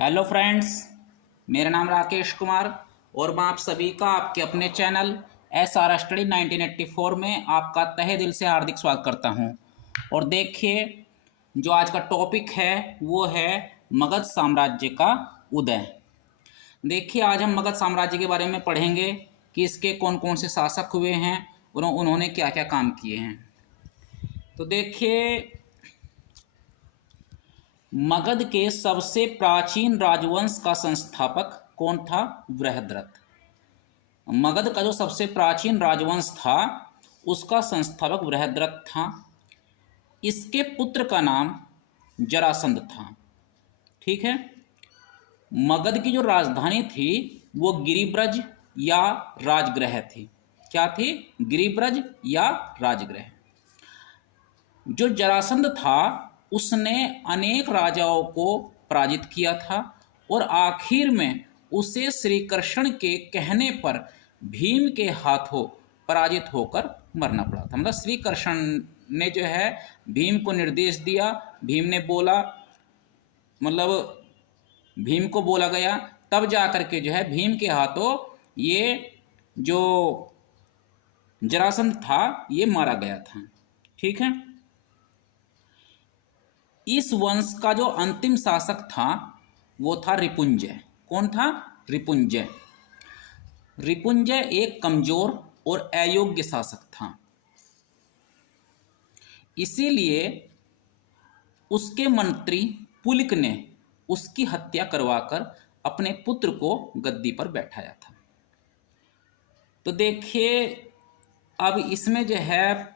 Hello friends, मेरा नाम राकेश कुमार और मैं आप सभी का आपके अपने चैनल SR स्टडी 1984 में आपका तहे दिल से हार्दिक स्वागत करता हूं। और देखिए, जो आज का टॉपिक है वो है मगध साम्राज्य का उदय। देखिए, आज हम मगध साम्राज्य के बारे में पढ़ेंगे कि इसके कौन कौन से शासक हुए हैं और उन्होंने क्या क्या काम किए हैं। तो देखिए, मगध के सबसे प्राचीन राजवंश का संस्थापक कौन था? बृहद्रथ। मगध का जो सबसे प्राचीन राजवंश था उसका संस्थापक बृहद्रथ था। इसके पुत्र का नाम जरासंध था। ठीक है। मगध की जो राजधानी थी वो गिरिब्रज या राजगृह थी। क्या थी? गिरिब्रज या राजगृह। जो जरासंध था उसने अनेक राजाओं को पराजित किया था और आखिर में उसे श्री कृष्ण के कहने पर भीम के हाथों पराजित होकर मरना पड़ा था। मतलब श्री कृष्ण ने जो है भीम को निर्देश दिया, भीम ने बोला, मतलब भीम को बोला गया, तब जाकर के जो है भीम के हाथों ये जो जरासंध था ये मारा गया था। ठीक है। इस वंश का जो अंतिम शासक था वो था रिपुंजय। कौन था? रिपुंजय। रिपुंजय एक कमजोर और अयोग्य शासक था, इसीलिए उसके मंत्री पुलिक ने उसकी हत्या करवाकर अपने पुत्र को गद्दी पर बैठाया था। तो देखिए, अब इसमें जो है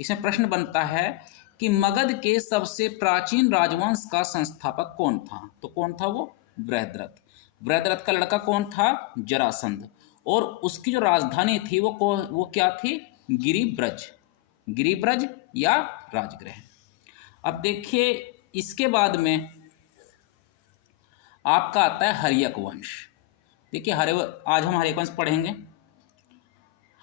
इसमें प्रश्न बनता है कि मगध के सबसे प्राचीन राजवंश का संस्थापक कौन था? तो कौन था वो? बृहद्रथ। बृहद्रथ का लड़का कौन था? जरासंध। और उसकी जो राजधानी थी वो क्या थी? गिरिब्रज। गिरिब्रज या राजगृह। अब देखिए, इसके बाद में आपका आता है हर्यक वंश। देखिए, आज हम हर्यक वंश पढ़ेंगे।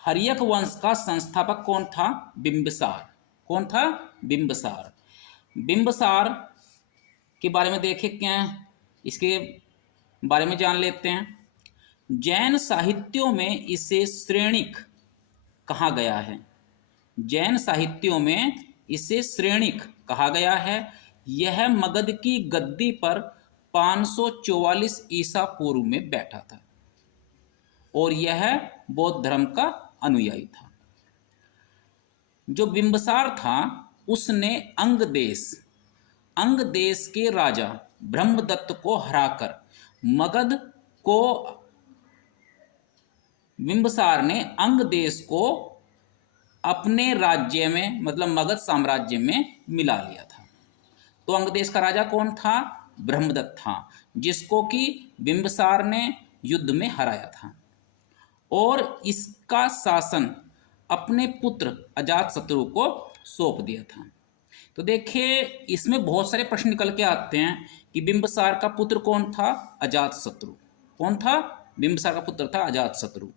हर्यक वंश का संस्थापक कौन था? बिंबिसार। कौन था? बिंबिसार। बिंबिसार के बारे में देखिए, क्या है इसके बारे में जान लेते हैं। जैन साहित्यों में इसे श्रेणिक कहा गया है। जैन साहित्यों में इसे श्रेणिक कहा गया है। यह मगध की गद्दी पर 544 ईसा पूर्व में बैठा था और यह बौद्ध धर्म का अनुयायी था। जो बिंबिसार था उसने अंग देश के राजा ब्रह्मदत्त को हराकर मगध को, बिंबिसार ने अंग देश को अपने राज्य में, मतलब मगध साम्राज्य में मिला लिया था। तो अंग देश का राजा कौन था? ब्रह्मदत्त था, जिसको कि बिंबिसार ने युद्ध में हराया था और इसका शासन अपने पुत्र अजातशत्रु को सौंप दिया था। तो देखिए, इसमें बहुत सारे प्रश्न निकल के आते हैं कि बिंबिसार का पुत्र कौन था? अजातशत्रु। कौन था? बिंबिसार का पुत्र था अजातशत्रु।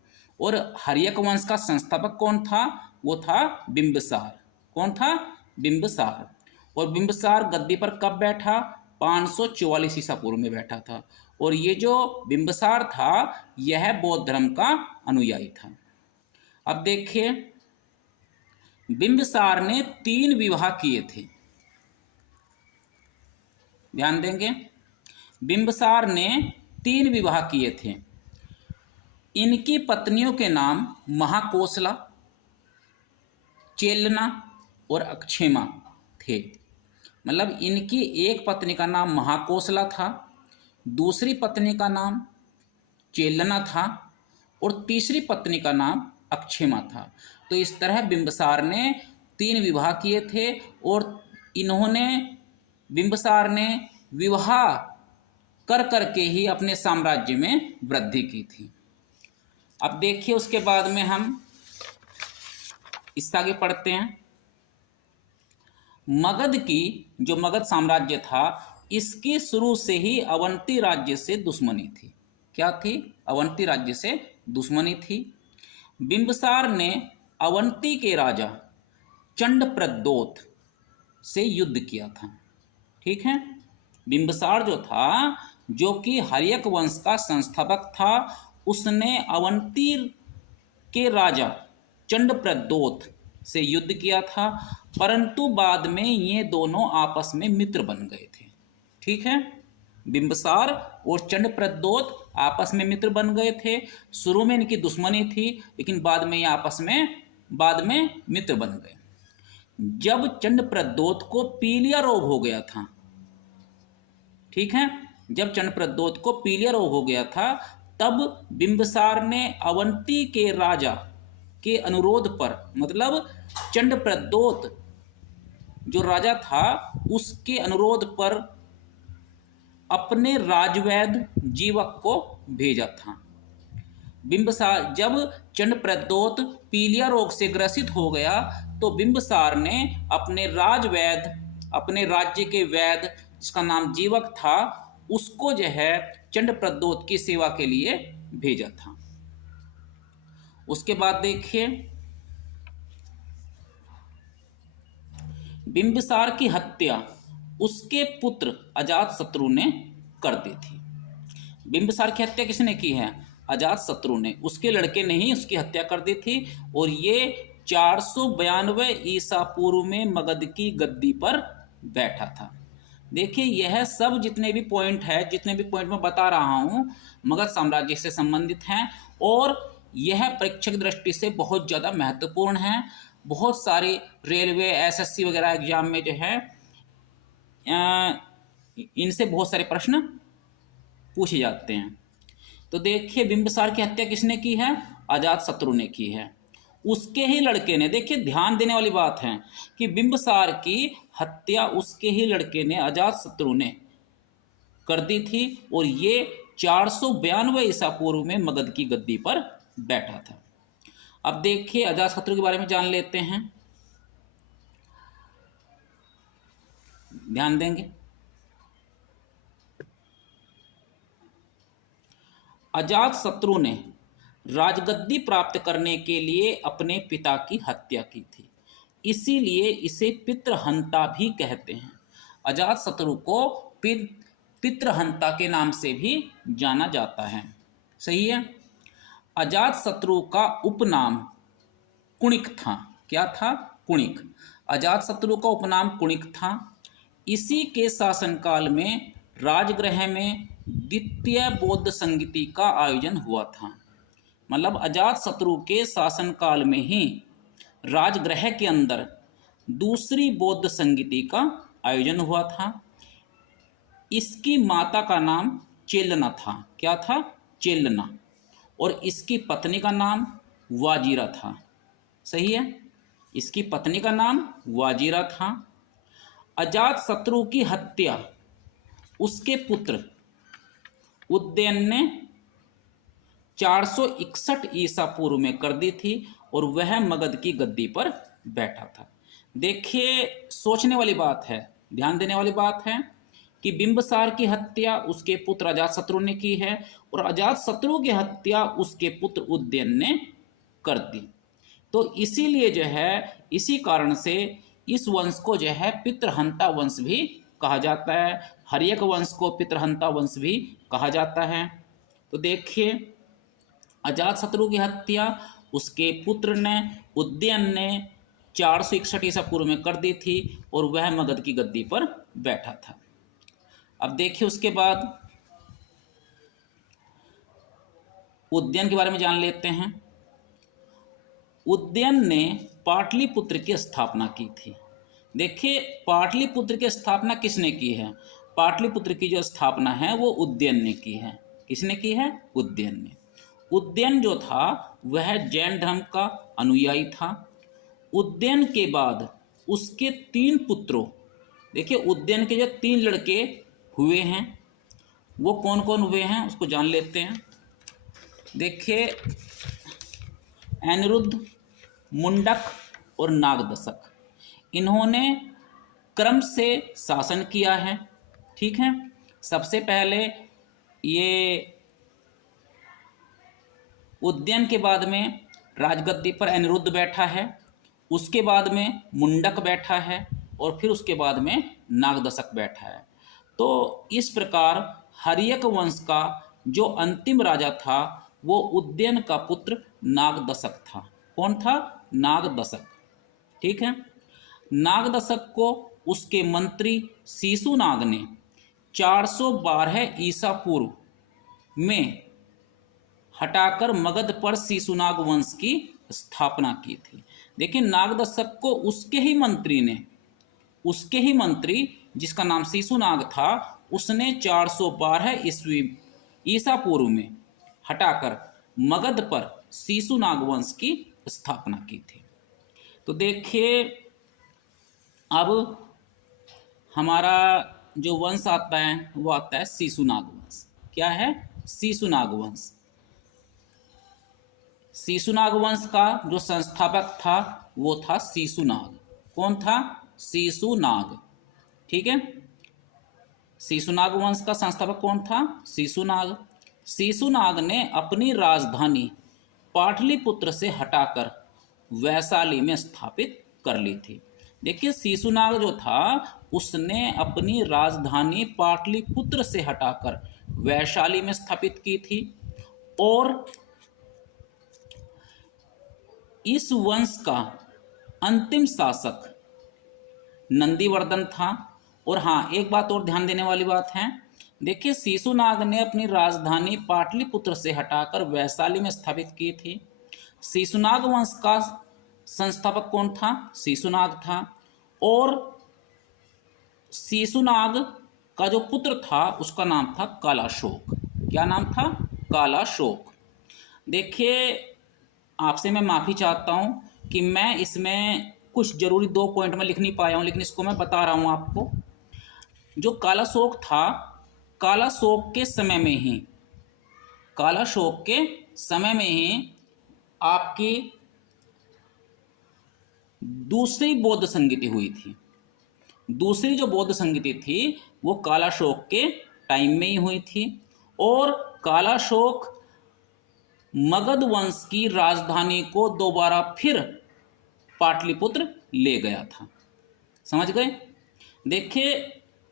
और हर्यक वंश का संस्थापक कौन था? वो था बिंबिसार। कौन था? बिंबिसार। और बिंबिसार गद्दी पर कब बैठा? 544 ईसा पूर्व में बैठा था। और ये जो बिंबिसार था यह बौद्ध धर्म का अनुयायी था। अब देखिए, बिंबिसार ने 3 विवाह किए थे। ध्यान देंगे, बिंबिसार ने 3 विवाह किए थे। इनकी पत्नियों के नाम महाकोसला, चेलना और अक्षेमा थे। मतलब इनकी एक पत्नी का नाम महाकोसला था, दूसरी पत्नी का नाम चेलना था और तीसरी पत्नी का नाम अक्षेमा था। तो इस तरह बिंबिसार ने 3 विवाह किए थे और बिंबिसार ने विवाह कर करके ही अपने साम्राज्य में वृद्धि की थी। अब देखिए, उसके बाद में हम इससे आगे पढ़ते हैं। मगध साम्राज्य था, इसकी शुरू से ही अवंती राज्य से दुश्मनी थी। क्या थी? अवंती राज्य से दुश्मनी थी। बिंबिसार ने अवंती के राजा चंडप्रद्योत से युद्ध किया था। ठीक है। बिंबिसार जो था जो कि हर्यक वंश का संस्थापक था, उसने अवंती के राजा चंडप्रद्योत से युद्ध किया था, परंतु बाद में ये दोनों आपस में मित्र बन गए थे। ठीक है, बिंबिसार और चंडप्रद्योत आपस में मित्र बन गए थे। शुरू में इनकी दुश्मनी थी, लेकिन बाद में ये आपस में मित्र बन गए। जब चंडप्रद्योत को पीलिया रोग हो गया था, ठीक है, जब चंडप्रद्योत को पीलिया रोग हो गया था, तब बिंबिसार ने अवंती के राजा के अनुरोध पर, मतलब चंडप्रद्योत जो राजा था उसके अनुरोध पर अपने राजवैद्य जीवक को भेजा था। बिंबिसार जब चंडप्रद्योत पीलिया रोग से ग्रसित हो गया तो बिंबिसार ने अपने राजवैद्य, अपने राज्य के वैद्य जिसका नाम जीवक था, उसको जो है चंडप्रद्योत की सेवा के लिए भेजा था। उसके बाद देखिए, बिंबिसार की हत्या उसके पुत्र अजातशत्रु ने कर दी थी। बिंबिसार की हत्या किसने की है? अजातशत्रु ने, उसके लड़के ने ही उसकी हत्या कर दी थी। और ये 492 ईसा पूर्व में मगध की गद्दी पर बैठा था। देखिए, यह सब जितने भी पॉइंट मैं बता रहा हूँ मगध साम्राज्य से संबंधित हैं, और यह परीक्षक दृष्टि से बहुत ज़्यादा महत्वपूर्ण है। बहुत सारे रेलवे, एसएससी वगैरह एग्जाम में जो है इनसे बहुत सारे प्रश्न पूछे जाते हैं। तो देखिए, बिंबिसार की हत्या किसने की है? अजातशत्रु ने की है। उसके ही लड़के ने, देखिए ध्यान देने वाली बात है कि बिंबिसार की हत्या उसके ही लड़के ने, अजातशत्रु ने कर दी थी, और ये 492 ईसा पूर्व में मगध की गद्दी पर बैठा था। अब देखिए, अजातशत्रु के बारे में जान लेते हैं, ध्यान देंगे। अजातशत्रु ने राजगद्दी प्राप्त करने के लिए अपने पिता की हत्या की थी, इसीलिए इसे पितृहंता भी कहते हैं। अजातशत्रु को पितृहंता के नाम से भी जाना जाता है। सही है। अजातशत्रु का उपनाम कुणिक था। क्या था? कुणिक। अजातशत्रु का उपनाम कुणिक था। इसी के शासनकाल में राजगृह में द्वितीय बौद्ध संगीति का आयोजन हुआ था। मतलब अजातशत्रु के शासनकाल में ही राजगृह के अंदर दूसरी बौद्ध संगीति का आयोजन हुआ था। इसकी माता का नाम चेलना था। क्या था? चेलना। और इसकी पत्नी का नाम वाजिरा था। सही है, इसकी पत्नी का नाम वाजिरा था। अजातशत्रु की हत्या उसके पुत्र उदयन ने 461 ईसा पूर्व में कर दी थी, और वह मगध की गद्दी पर बैठा था। देखिए, सोचने वाली बात है, ध्यान देने वाली बात है कि बिंबिसार की हत्या उसके पुत्र अजातशत्रु ने की है, और अजातशत्रु की हत्या उसके पुत्र उदयन ने कर दी। तो इसीलिए जो है, इसी कारण से इस वंश को जो है पितृहंता वंश भी कहा जाता है। हर्यक वंश को पितृहंता वंश भी कहा जाता है। तो देखिए, अजातशत्रु की हत्या उसके पुत्र ने, उदयन ने 461 ईसा पूर्व में कर दी थी, और वह मगध की गद्दी पर बैठा था। अब देखिए, उसके बाद उदयन के बारे में जान लेते हैं। उदयन ने पाटलिपुत्र की स्थापना की थी। देखिए, पाटलिपुत्र की स्थापना किसने की है? पाटलिपुत्र की जो स्थापना है वो उदयन ने की है। किसने की है? उदयन ने। उदयन जो था वह जैन धर्म का अनुयायी था। उदयन के बाद उसके 3 पुत्रों, देखिए उदयन के जो 3 लड़के हुए हैं वो कौन कौन हुए हैं उसको जान लेते हैं। देखिए, अनिरुद्ध, मुंडक और नागदशक, इन्होंने क्रम से शासन किया है। ठीक है, सबसे पहले ये उदयन के बाद में राजगद्दी पर अनिरुद्ध बैठा है, उसके बाद में मुंडक बैठा है, और फिर उसके बाद में नागदशक बैठा है। तो इस प्रकार हर्यक वंश का जो अंतिम राजा था वो उदयन का पुत्र नागदशक था। कौन था? नागदशक। ठीक है। नागदशक को उसके मंत्री शिशुनाग ने 412 ईसा पूर्व में हटाकर मगध पर शिशुनाग वंश की स्थापना की थी। देखिए, नागदशक को उसके ही मंत्री जिसका नाम शिशुनाग था, उसने 412 ईस्वी ईसा पूर्व में हटाकर मगध पर शिशुनाग वंश की स्थापना की थी। तो देखिए, अब हमारा जो वंश आता है वो आता है शिशुनाग वंश। क्या है? शिशुनाग वंश। शिशुनाग वंश का जो संस्थापक था वो था शिशुनाग। कौन था? शिशुनाग। ठीक है। शिशुनाग वंश का संस्थापक कौन था? शिशुनाग। शिशुनाग ने अपनी राजधानी पाटलिपुत्र से हटाकर वैशाली में स्थापित कर ली थी। देखिए, शिशुनाग जो था उसने अपनी राजधानी पाटलिपुत्र से हटाकर वैशाली में स्थापित की थी और इस वंश का अंतिम शासक नंदीवर्धन था। और हाँ, एक बात और ध्यान देने वाली बात है। देखिए, शिशुनाग ने अपनी राजधानी पाटलिपुत्र से हटाकर वैशाली में स्थापित की थी। शिशुनाग वंश का संस्थापक कौन था? शिशुनाग था। और शिशुनाग का जो पुत्र था उसका नाम था कालाशोक। क्या नाम था? कालाशोक। देखिए, आपसे मैं माफ़ी चाहता हूँ कि मैं इसमें कुछ जरूरी 2 पॉइंट में लिख नहीं पाया हूँ, लेकिन इसको मैं बता रहा हूँ आपको। जो कालाशोक था, कालाशोक के समय में ही आपकी दूसरी बौद्ध संगीति हुई थी। दूसरी जो बौद्ध संगीति थी वो कालाशोक के टाइम में ही हुई थी। और कालाशोक मगध वंश की राजधानी को दोबारा फिर पाटलिपुत्र ले गया था। समझ गए? देखिए,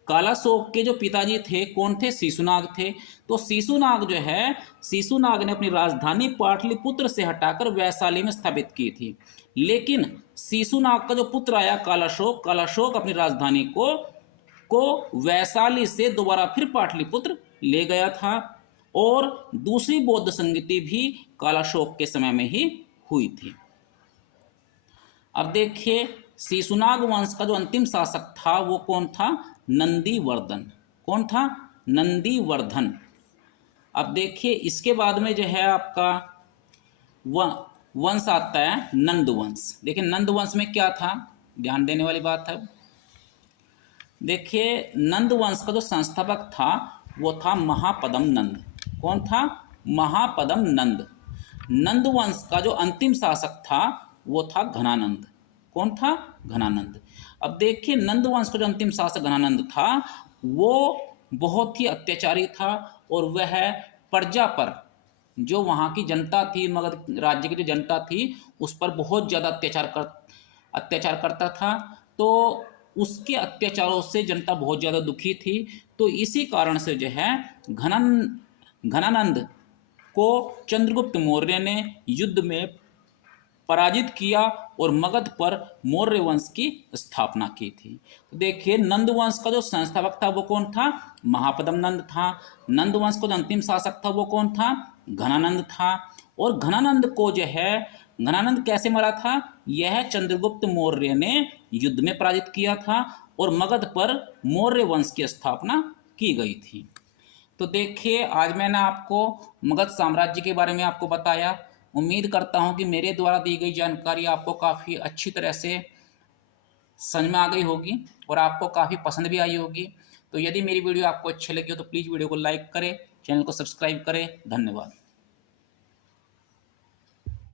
कालाशोक के जो पिताजी थे कौन थे? शिशुनाग थे। तो शिशुनाग जो है, शिशुनाग ने अपनी राजधानी पाटलिपुत्र से हटाकर वैशाली में स्थापित की थी। लेकिन शिशुनाग का जो पुत्र आया कालाशोक, कालाशोक अपनी राजधानी को वैशाली से दोबारा फिर पाटलिपुत्र ले गया था। और दूसरी बौद्ध संगीति भी कालाशोक के समय में ही हुई थी। अब देखिए, शिशुनाग वंश का जो अंतिम शासक था वो कौन था? नंदीवर्धन। कौन था? नंदीवर्धन। अब देखिए, इसके बाद में जो है आपका वंश आता है नंद वंश। देखिए, नंद वंश में क्या था? ध्यान देने वाली बात है। देखिए, नंद वंश का जो संस्थापक था वो था महापद्म नंद। कौन था? महापद्म नंद। नंद वंश का जो अंतिम शासक था वो था घनानंद। कौन था? घनानंद। अब देखिए, नंद वंश का जो अंतिम शासक घनानंद था वो बहुत ही अत्याचारी था और वह प्रजा पर, जो वहाँ की जनता थी, मगध राज्य की जो जनता थी, उस पर बहुत ज़्यादा अत्याचार करता था। तो उसके अत्याचारों से जनता बहुत ज़्यादा दुखी थी। तो इसी कारण से जो है घनानंद को चंद्रगुप्त मौर्य ने युद्ध में पराजित किया और मगध पर मौर्य वंश की स्थापना की थी। तो देखिए, नंद वंश का जो संस्थापक था वो कौन था? महापद्म नंद था। नंद वंश का जो अंतिम शासक था वो कौन था? घनानंद था। और घनानंद को जो है, घनानंद कैसे मरा था? यह चंद्रगुप्त मौर्य ने युद्ध में पराजित किया था और मगध पर मौर्य वंश की स्थापना की गई थी। तो देखिए, आज मैंने आपको मगध साम्राज्य के बारे में आपको बताया। उम्मीद करता हूं कि मेरे द्वारा दी गई जानकारी आपको काफ़ी अच्छी तरह से समझ में आ गई होगी और आपको काफ़ी पसंद भी आई होगी। तो यदि मेरी वीडियो आपको अच्छी लगी हो तो प्लीज़ वीडियो को लाइक करें, चैनल को सब्सक्राइब करें। धन्यवाद।